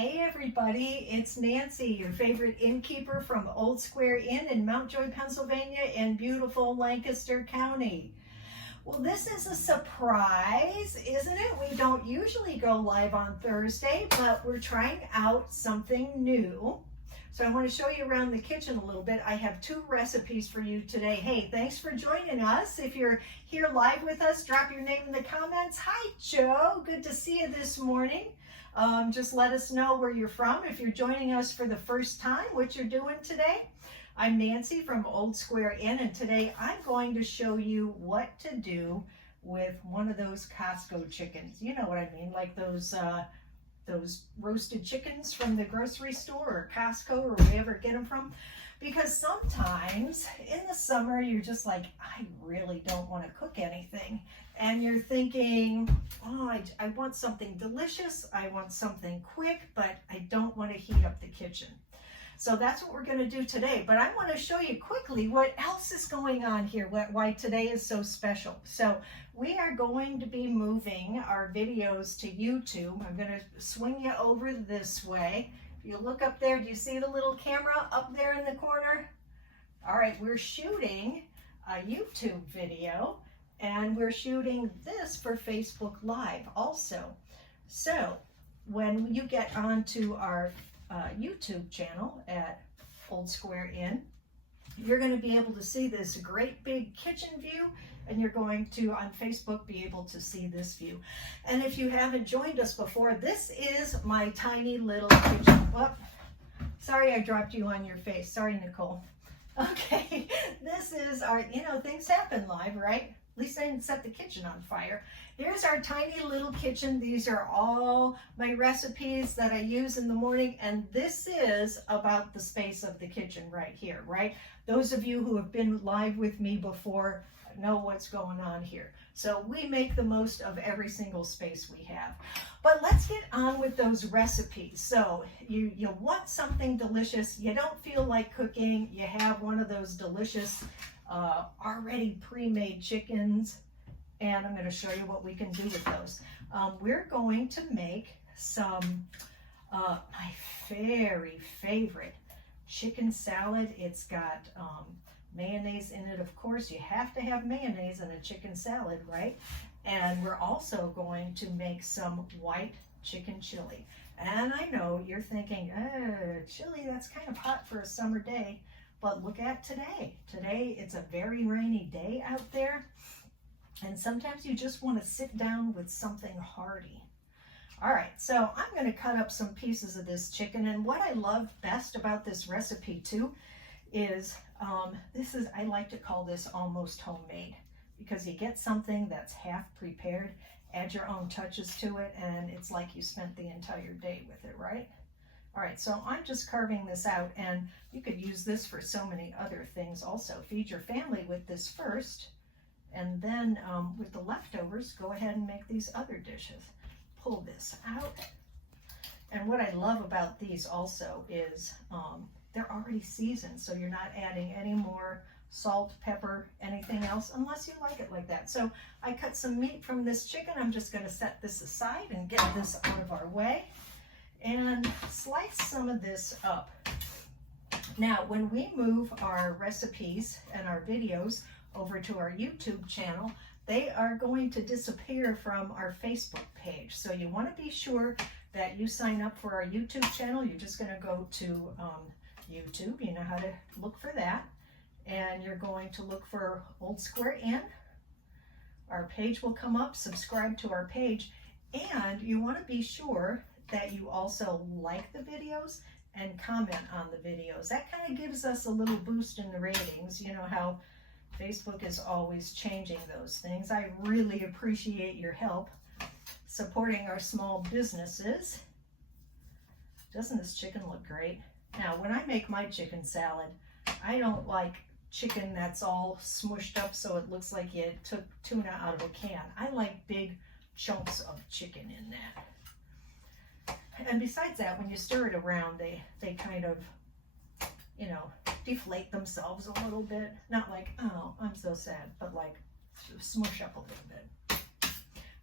Hey everybody, it's Nancy, your favorite innkeeper from Old Square Inn in Mountjoy, Pennsylvania in beautiful Lancaster County. Well, this is a surprise, isn't it? We don't usually go live on Thursday, but we're trying out something new. So I want to show you around the kitchen a little bit. I have 2 recipes for you today. Hey, thanks for joining us. If you're here live with us, drop your name in the comments. Hi, Joe. Good to see you this morning. Just let us know where you're from. If you're joining us for the first time, what you're doing today. I'm Nancy from Old Square Inn, and today I'm going to show you what to do with one of those Costco chickens. You know what I mean, like those roasted chickens from the grocery store or Costco or wherever you get them from. Because sometimes in the summer, you're just like, I really don't want to cook anything. And you're thinking, oh, I want something delicious. I want something quick, but I don't want to heat up the kitchen. So that's what we're going to do today. But I want to show you quickly what else is going on here, why today is so special. So we are going to be moving our videos to YouTube. I'm going to swing you over this way. If you look up there, do you see the little camera up there in the corner? All right, we're shooting a YouTube video, and we're shooting this for Facebook Live also. So when you get onto our YouTube channel at Old Square Inn, you're going to be able to see this great big kitchen view, and you're going to, on Facebook, be able to see this view. And if you haven't joined us before, this is my tiny little kitchen. Whoop. Sorry I dropped you on your face. Sorry, Nicole. Okay, this is our, things happen live, right? At least I didn't set the kitchen on fire. Here's our tiny little kitchen. These are all my recipes that I use in the morning, and this is about the space of the kitchen right here, right? Those of you who have been live with me before know what's going on here. So we make the most of every single space we have. But let's get on with those recipes. So you want something delicious, you don't feel like cooking, you have one of those delicious already pre-made chickens, and I'm going to show you what we can do with those. We're going to make some my very favorite chicken salad. It's got mayonnaise in it, of course. You have to have mayonnaise in a chicken salad, right? And we're also going to make some white chicken chili. And I know you're thinking, chili, that's kind of hot for a summer day. But look at today. Today, it's a very rainy day out there. And sometimes you just want to sit down with something hearty. All right, so I'm going to cut up some pieces of this chicken. And what I love best about this recipe too is, I like to call this almost homemade, because you get something that's half prepared, add your own touches to it, and it's like you spent the entire day with it, right? All right, so I'm just carving this out, and you could use this for so many other things also. Feed your family with this first, and then with the leftovers, go ahead and make these other dishes. Pull this out. And what I love about these also is they're already seasoned, so you're not adding any more salt, pepper, anything else, unless you like it like that. So I cut some meat from this chicken. I'm just going to set this aside and get this out of our way and slice some of this up. Now, when we move our recipes and our videos over to our YouTube channel, they are going to disappear from our Facebook page. So you want to be sure that you sign up for our YouTube channel. You're just going to go to YouTube. You know how to look for that. And you're going to look for Old Square Inn. Our page will come up. Subscribe to our page. And you want to be sure that you also like the videos and comment on the videos. That kind of gives us a little boost in the ratings. You know how Facebook is always changing those things. I really appreciate your help supporting our small businesses. Doesn't this chicken look great? Now, when I make my chicken salad, I don't like chicken that's all smushed up so it looks like you took tuna out of a can. I like big chunks of chicken in that. And besides that, when you stir it around, they kind of, deflate themselves a little bit. Not like, oh, I'm so sad, but like smush up a little bit.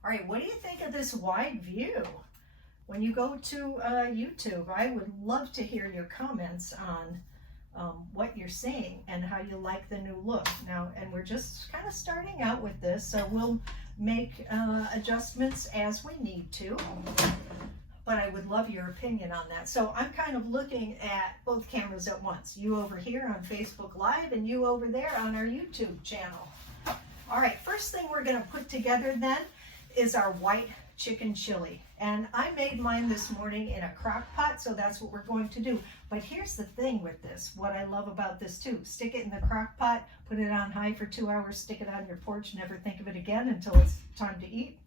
All right, what do you think of this wide view? when you go to YouTube, I would love to hear your comments on what you're seeing and how you like the new look. Now, and we're just kind of starting out with this, so we'll make adjustments as we need to. But I would love your opinion on that. So I'm kind of looking at both cameras at once. You over here on Facebook Live and you over there on our YouTube channel. All right, first thing we're gonna put together then is our white chicken chili. And I made mine this morning in a crock pot, so that's what we're going to do. But here's the thing with this, what I love about this too. Stick it in the crock pot, put it on high for 2 hours, stick it on your porch, never think of it again until it's time to eat.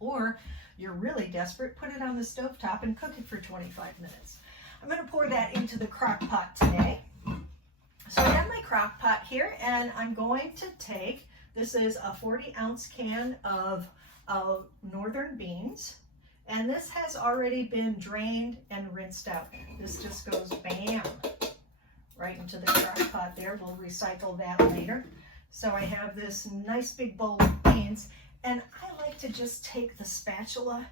Or you're really desperate, put it on the stovetop and cook it for 25 minutes. I'm gonna pour that into the crock pot today. So I have my crock pot here, and I'm going to take, this is a 40-ounce can of northern beans, and this has already been drained and rinsed out. This just goes bam right into the crock pot there. We'll recycle that later. So I have this nice big bowl of beans, and I like to just take the spatula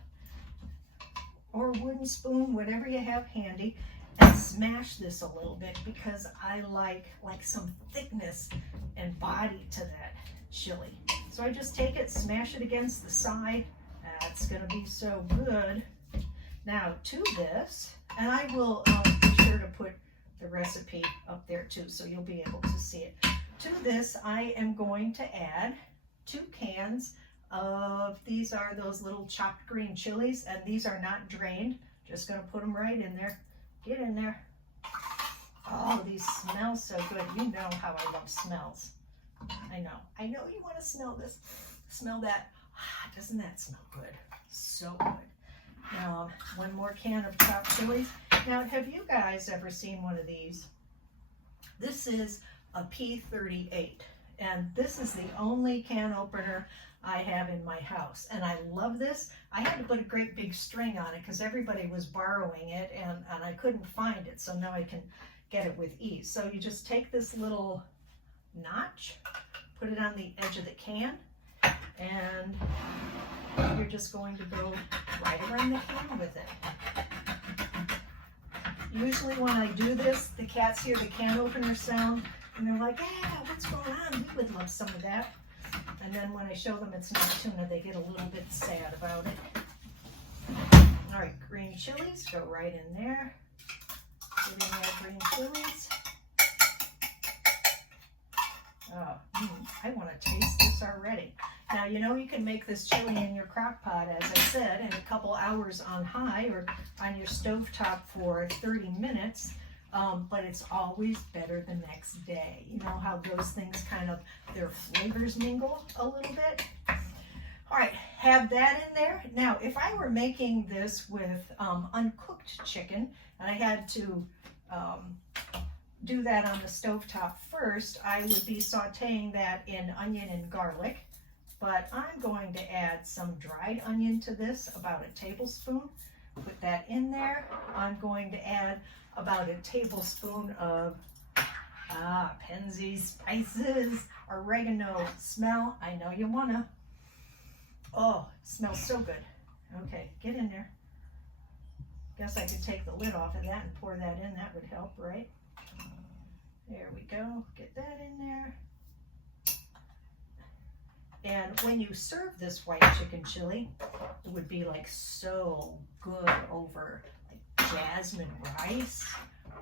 or wooden spoon, whatever you have handy, and smash this a little bit because I like some thickness and body to that chili. So I just take it, smash it against the side. That's gonna be so good. Now to this, and I will be sure to put the recipe up there too, so you'll be able to see it. To this, I am going to add 2 cans of, these are those little chopped green chilies, and these are not drained. Just gonna put them right in there. Get in there. Oh, these smell so good. You know how I love smells. I know you want to smell this. Smell that. Ah, doesn't that smell good? So good. Now, 1 more can of chopped chilies. Now, have you guys ever seen one of these? This is a P38, and this is the only can opener I have in my house, and I love this. I had to put a great big string on it because everybody was borrowing it, and I couldn't find it, so now I can get it with ease. So you just take this little notch, put it on the edge of the can, and you're just going to go right around the can with it. Usually when I do this, the cats hear the can opener sound, and they're like, yeah, what's going on? We would love some of that. And then when I show them it's not tuna, they get a little bit sad about it. All right, green chilies, go right in there. Get in there, green chilies. Oh, I want to taste this already. Now, you know you can make this chili in your crock pot, as I said, in a couple hours on high or on your stovetop for 30 minutes. But it's always better the next day. You know how those things kind of, their flavors mingle a little bit? All right, have that in there. Now, if I were making this with uncooked chicken, and I had to do that on the stovetop first, I would be sauteing that in onion and garlic. But I'm going to add some dried onion to this, about a tablespoon. Put that in there. I'm going to add about a tablespoon of Penzi spices, oregano. Smell, I know you wanna. Oh, it smells so good. Okay, get in there. Guess I could take the lid off of that and pour that in. That would help, right? There we go. Get that in there. And when you serve this white chicken chili, it would be like so good over like jasmine rice,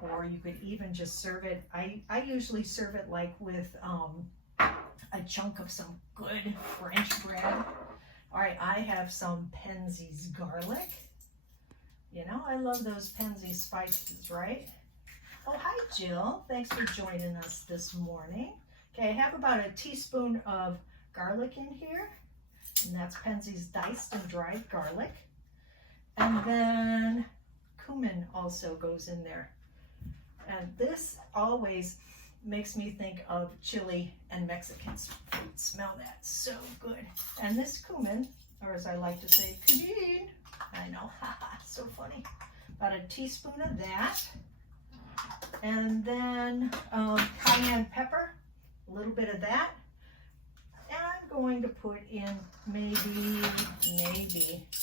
or you could even just serve it. I usually serve it like with a chunk of some good French bread. All right, I have some Penzi's garlic. You know, I love those Penzi spices, right? Oh, hi, Jill. Thanks for joining us this morning. Okay, I have about a teaspoon of garlic in here, and that's Penzi's diced and dried garlic. And then cumin also goes in there. And this always makes me think of chili and Mexican food. Smell that, so good. And this cumin, or as I like to say, cumin, I know, haha, so funny. About a teaspoon of that. And then cayenne pepper, a little bit of that. And I'm going to put in maybe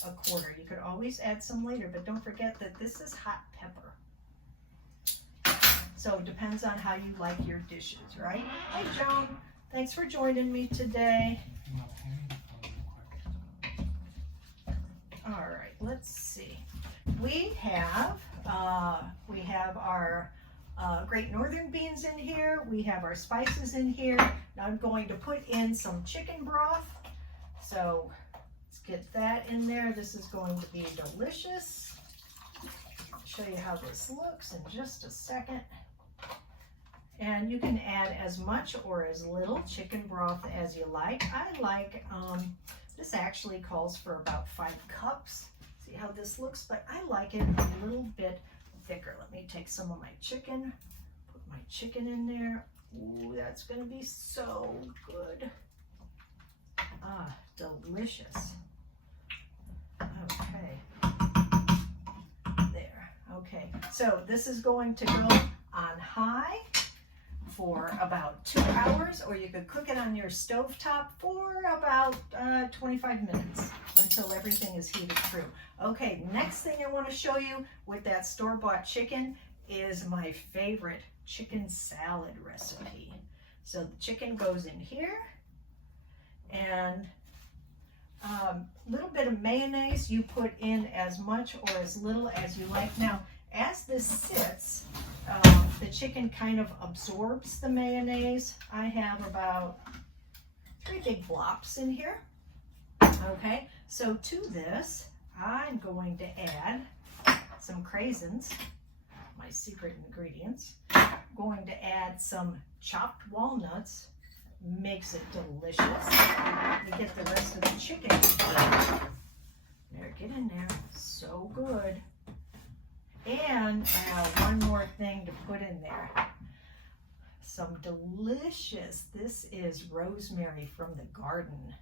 a quarter. You could always add some later, but don't forget that this is hot pepper. So it depends on how you like your dishes, right? Hey, Joan, thanks for joining me today. All right, let's see. We have our Great Northern beans in here. We have our spices in here. Now I'm going to put in some chicken broth. So let's get that in there. This is going to be delicious. I'll show you how this looks in just a second. And you can add as much or as little chicken broth as you like. I like, this actually calls for about 5 cups. See how this looks? But I like it a little bit thicker. Let me take some of my chicken, put my chicken in there. Ooh, that's gonna be so good. Ah, delicious. Okay, there, okay. So this is going to go on high for about 2 hours, or you could cook it on your stovetop for about 25 minutes until everything is heated through. Okay, next thing I want to show you with that store-bought chicken is my favorite chicken salad recipe. So the chicken goes in here, and a little bit of mayonnaise. You put in as much or as little as you like. Now, as this sits, the chicken kind of absorbs the mayonnaise. I have about 3 big blobs in here. Okay, so to this, I'm going to add some Craisins, my secret ingredients. I'm going to add some chopped walnuts, makes it delicious. You get the rest of the chicken. There, get in there, so good. And one more thing to put in there. Some delicious, this is rosemary from the garden.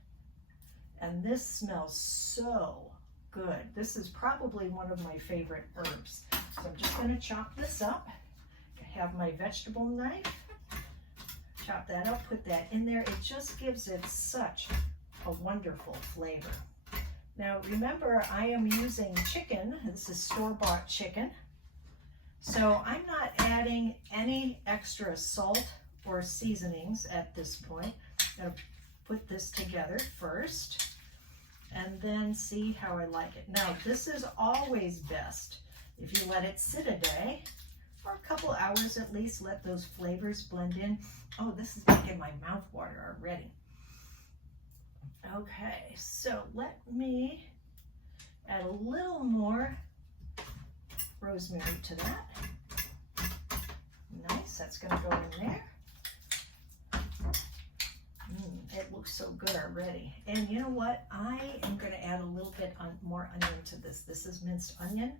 And this smells so good. This is probably one of my favorite herbs. So I'm just gonna chop this up. I have my vegetable knife. Chop that up, put that in there. It just gives it such a wonderful flavor. Now remember, I am using chicken. This is store-bought chicken. So I'm not adding any extra salt or seasonings at this point. I'm gonna put this together first and then see how I like it. Now this is always best if you let it sit a day, for a couple hours at least, let those flavors blend in. Oh, this is making my mouth water already. Okay, so let me add a little more rosemary to that. Nice, that's gonna go in there. It looks so good already. And you know what? I am gonna add a little bit more onion to this. This is minced onion.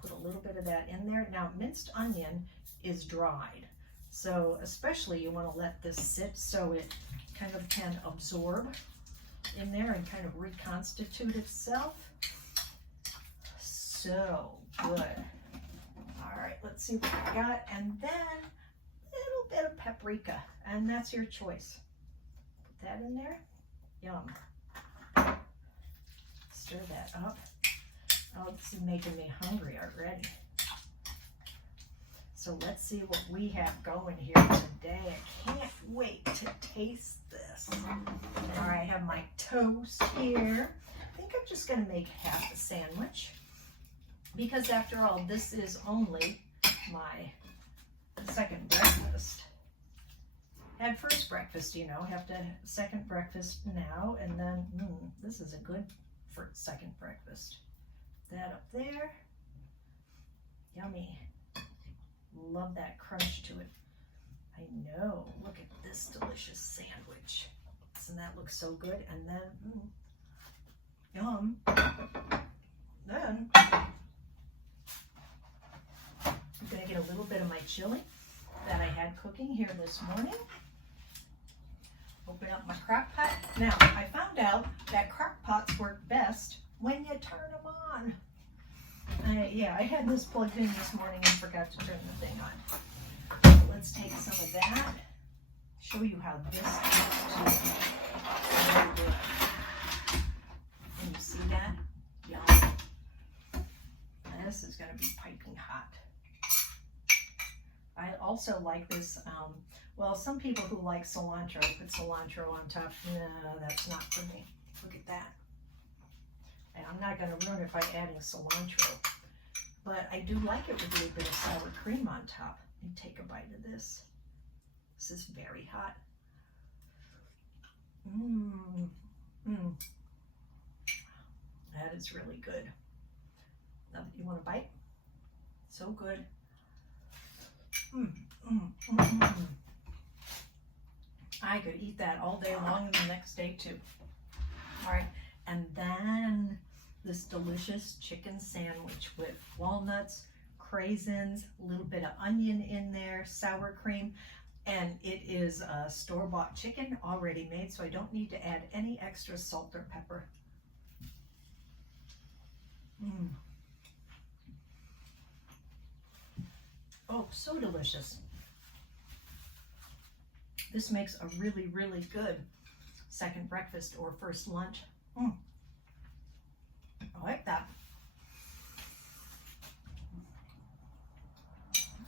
Put a little bit of that in there. Now, minced onion is dried. So especially you wanna let this sit so it kind of can absorb in there and kind of reconstitute itself. So good. All right, let's see what we got. And then a little bit of paprika, and that's your choice. Put that in there. Yum. Stir that up. Oh, this is making me hungry already. So let's see what we have going here today. I can't wait to taste this. All right, I have my toast here. I think I'm just gonna make half a sandwich, because after all, this is only my second breakfast. Had first breakfast, you know, have to have second breakfast now, and then this is a good second breakfast. That up there, yummy. Love that crunch to it. I know, look at this delicious sandwich. Doesn't that look so good? And then, yum. Then, I'm gonna get a little bit of my chili that I had cooking here this morning. Open up my crock pot. Now, I found out that crock pots work best when you turn them on. Yeah, I had this plugged in this morning and forgot to turn the thing on. So let's take some of that, show you how this tastes too. Very good. Can you see that? Yum. This is going to be piping hot. I also like this, well, some people who like cilantro put cilantro on top. No, that's not for me. Look at that. And I'm not going to ruin it by adding cilantro. But I do like it with a little bit of sour cream on top. Let me take a bite of this. This is very hot. That is really good. Now, you want a bite? So good. I could eat that all day long and the next day too. All right, and then this delicious chicken sandwich with walnuts, craisins, a little bit of onion in there, sour cream, and it is a store-bought chicken already made, so I don't need to add any extra salt or pepper. Oh, so delicious. This makes a really, really good second breakfast or first lunch. I like that.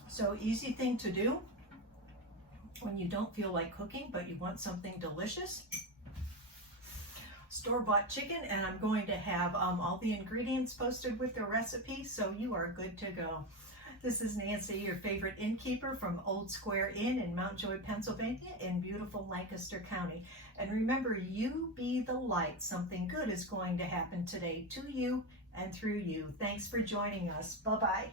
So easy thing to do when you don't feel like cooking, but you want something delicious. Store-bought chicken, and I'm going to have all the ingredients posted with the recipe, so you are good to go. This is Nancy, your favorite innkeeper from Old Square Inn in Mount Joy, Pennsylvania in beautiful Lancaster County. And remember, you be the light. Something good is going to happen today to you and through you. Thanks for joining us. Bye-bye.